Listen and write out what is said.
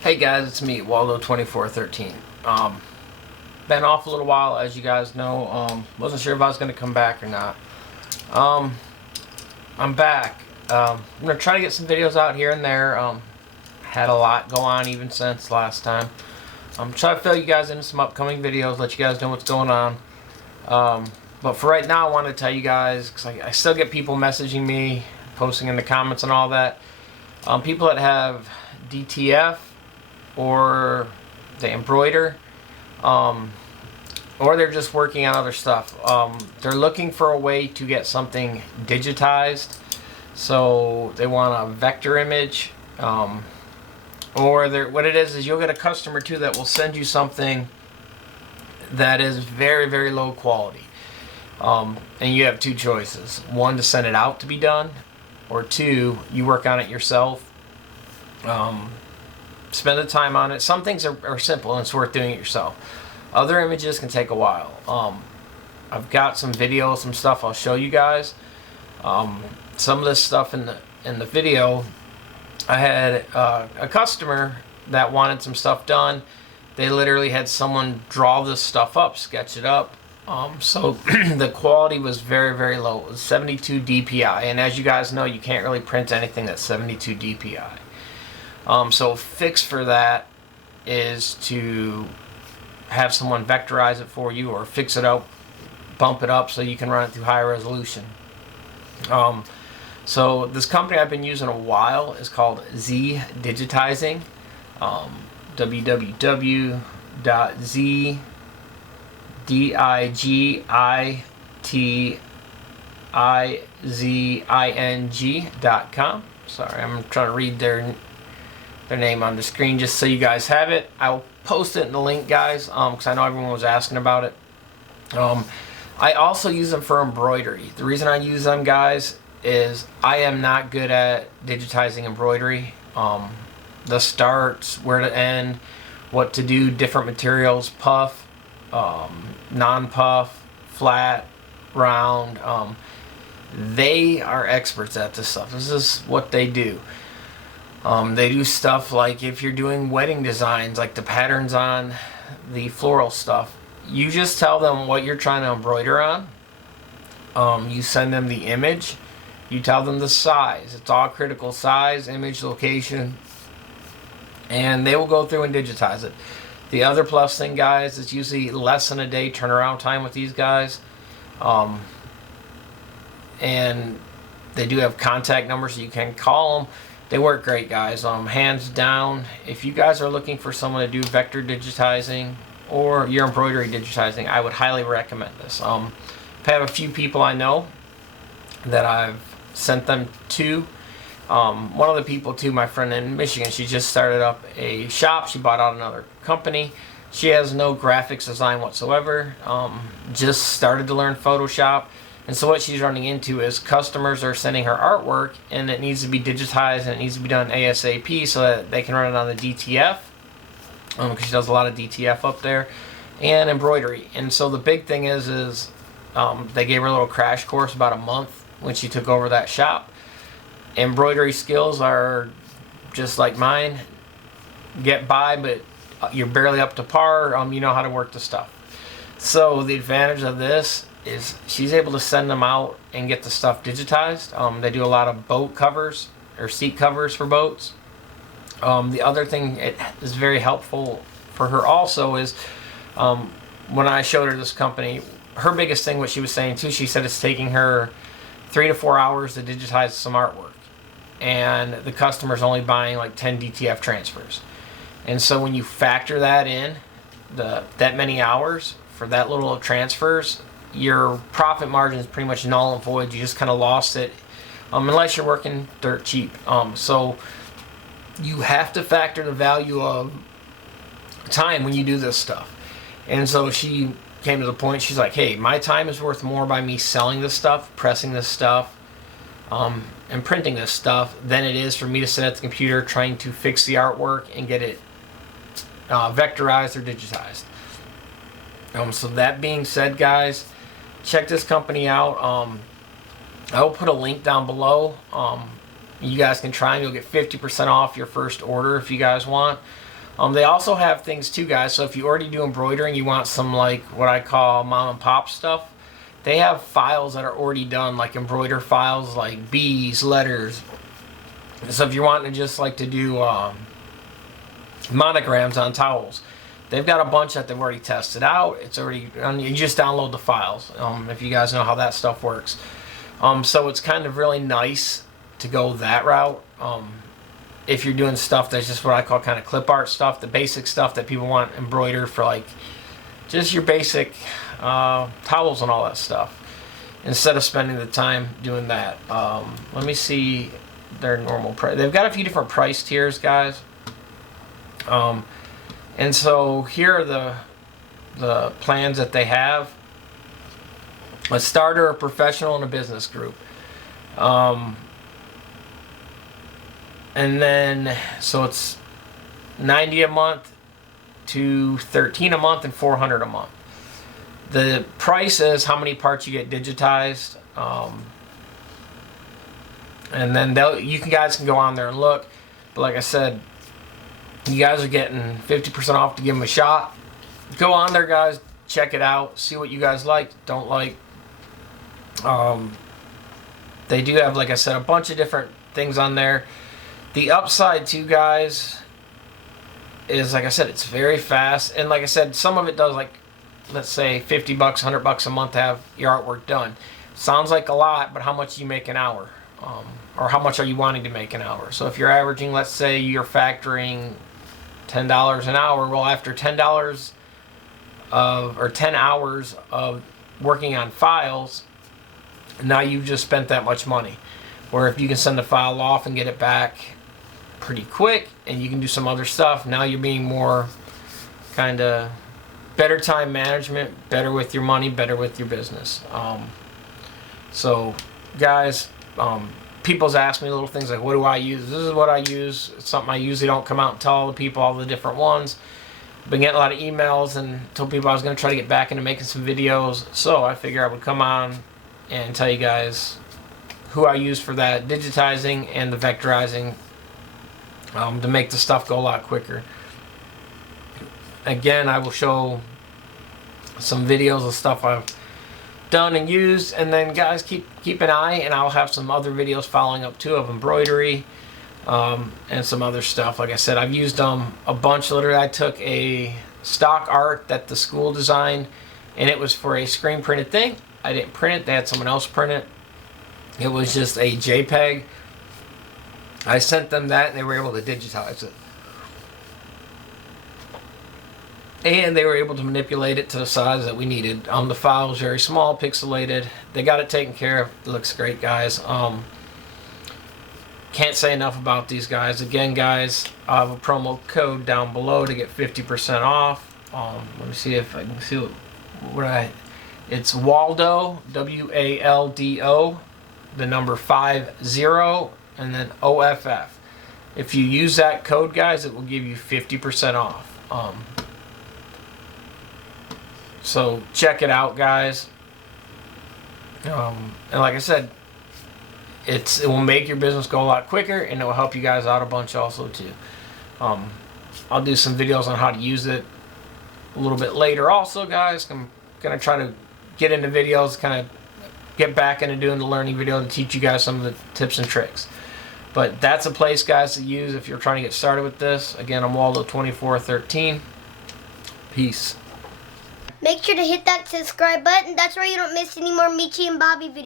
Hey guys, it's me, Waldo2413. Been off a little while, as you guys know. Wasn't sure if I was going to come back or not. I'm back. I'm going to try to get some videos out here and there. Had a lot go on even since last time. I'm trying to fill you guys into some upcoming videos, let you guys know what's going on. But for right now, I want to tell you guys, because I still get people messaging me, posting in the comments and all that. People that have DTF, or they embroider, or they're just working on other stuff. They're looking for a way to get something digitized, so they want a vector image, or what it is you'll get a customer too that will send you something that is very, very low quality, and you have two choices: one, to send it out to be done, or two, you work on it yourself. Spend the time on it. Some things are simple and it's worth doing it yourself. Other images can take a while. I've got some videos, some stuff I'll show you guys. Some of this stuff in the video, I had a customer that wanted some stuff done. They literally had someone draw this stuff up, sketch it up. So the quality was very, very low. It was 72 DPI, and as you guys know, you can't really print anything that's 72 DPI. So fix for that is to have someone vectorize it for you, or fix it up, bump it up so you can run it through higher resolution. So this company I've been using a while is called zdigitizing. www.zdigitizing.com. Sorry, I'm trying to read their name on the screen just so you guys have it. I'll post it in the link, guys, because I know everyone was asking about it. I also use them for embroidery. The reason I use them, guys, is I am not good at digitizing embroidery. The starts, where to end, what to do, different materials, puff, non-puff, flat, round. They are experts at this stuff. This is what they do. They do stuff like if you're doing wedding designs, like the patterns on the floral stuff, you just tell them what you're trying to embroider on. You send them the image. You tell them the size. It's all critical: size, image, location, and they will go through and digitize it. The other plus thing, guys, is usually less than a day turnaround time with these guys. And they do have contact numbers, so you can call them. They work great, guys. Hands down, if you guys are looking for someone to do vector digitizing or your embroidery digitizing, I would highly recommend this. I have a few people I know that I've sent them to. One of the people too, my friend in Michigan, she just started up a shop. She bought out another company. She has no graphics design whatsoever. Just started to learn Photoshop. And so what she's running into is customers are sending her artwork, and it needs to be digitized, and it needs to be done ASAP so that they can run it on the DTF, because she does a lot of DTF up there, and embroidery. And so the big thing is they gave her a little crash course about a month when she took over that shop. Embroidery skills are just like mine. Get by, but you're barely up to par. You know how to work the stuff. So the advantage of this is she's able to send them out and get the stuff digitized. They do a lot of boat covers or seat covers for boats. The other thing it is very helpful for her also is when I showed her this company, her biggest thing, what she was saying too, she said it's taking her 3 to 4 hours to digitize some artwork, and the customer's only buying like 10 DTF transfers. And so when you factor that in, that many hours for that little of transfers, your profit margin is pretty much null and void. You just kind of lost it, unless you're working dirt cheap. So you have to factor the value of time when you do this stuff. And so she came to the point, she's like, hey, my time is worth more by me selling this stuff, pressing this stuff, and printing this stuff, than it is for me to sit at the computer trying to fix the artwork and get it vectorized or digitized. So that being said, guys, check this company out. I will put a link down below. You guys can try and you'll get 50% off your first order if you guys want. They also have things too, guys. So if you already do embroidering, you want some like what I call mom and pop stuff. They have files that are already done, like embroider files, like B's, letters. So if you're wanting to just like to do monograms on towels, they've got a bunch that they've already tested out. It's already, you just download the files. If you guys know how that stuff works. So it's kind of really nice to go that route. If you're doing stuff that's just what I call kind of clip art stuff, the basic stuff that people want embroidered for, like just your basic towels and all that stuff, instead of spending the time doing that. Let me see their normal price. They've got a few different price tiers, guys. And so here are the plans that they have. A starter, a professional, and a business group. And then, so it's $90 a month to $13 a month and $400 a month. The price is how many parts you get digitized. And then you guys can go on there and look. But like I said, you guys are getting 50% off to give them a shot. Go on there, guys. Check it out. See what you guys like, don't like. They do have, like I said, a bunch of different things on there. The upside too, guys, is, like I said, it's very fast. And like I said, some of it does, like, let's say $50, $100 a month to have your artwork done. Sounds like a lot, but how much do you make an hour? Or how much are you wanting to make an hour? So if you're averaging, let's say you're factoring $10 an hour, well, after $10 or 10 hours of working on files, now you've just spent that much money. Or if you can send the file off and get it back pretty quick, and you can do some other stuff, now you're being more kind of better time management, better with your money, better with your business. So guys, people's asked me little things like, what do I use? This is what I use. It's something I usually don't come out and tell all the people all the different ones. Been getting a lot of emails and told people I was going to try to get back into making some videos, so I figure I would come on and tell you guys who I use for that digitizing and the vectorizing, to make the stuff go a lot quicker. Again, I will show some videos of stuff I've done and used, and then guys, keep an eye, and I'll have some other videos following up too of embroidery and some other stuff. Like I said, I've used a bunch. Literally, I took a stock art that the school designed, and it was for a screen printed thing. I didn't print it, they had someone else print it. It was just a JPEG. I sent them that, and they were able to digitize it. And they were able to manipulate it to the size that we needed. The file was very small, pixelated. They got it taken care of. It looks great, guys. Can't say enough about these guys. Again, guys, I have a promo code down below to get 50% off. Let me see if I can see it's Waldo, W-A-L-D-O, the number 50, and then OFF. If you use that code, guys, it will give you 50% off. So check it out, guys. And like I said, it will make your business go a lot quicker, and it will help you guys out a bunch also too. I'll do some videos on how to use it a little bit later also, guys. I'm gonna try to get into videos, kind of get back into doing the learning video to teach you guys some of the tips and tricks. But that's a place, guys, to use if you're trying to get started with this. Again, I'm Waldo2413. Peace. Make sure to hit that subscribe button. That's where you don't miss any more Michi and Bobby videos.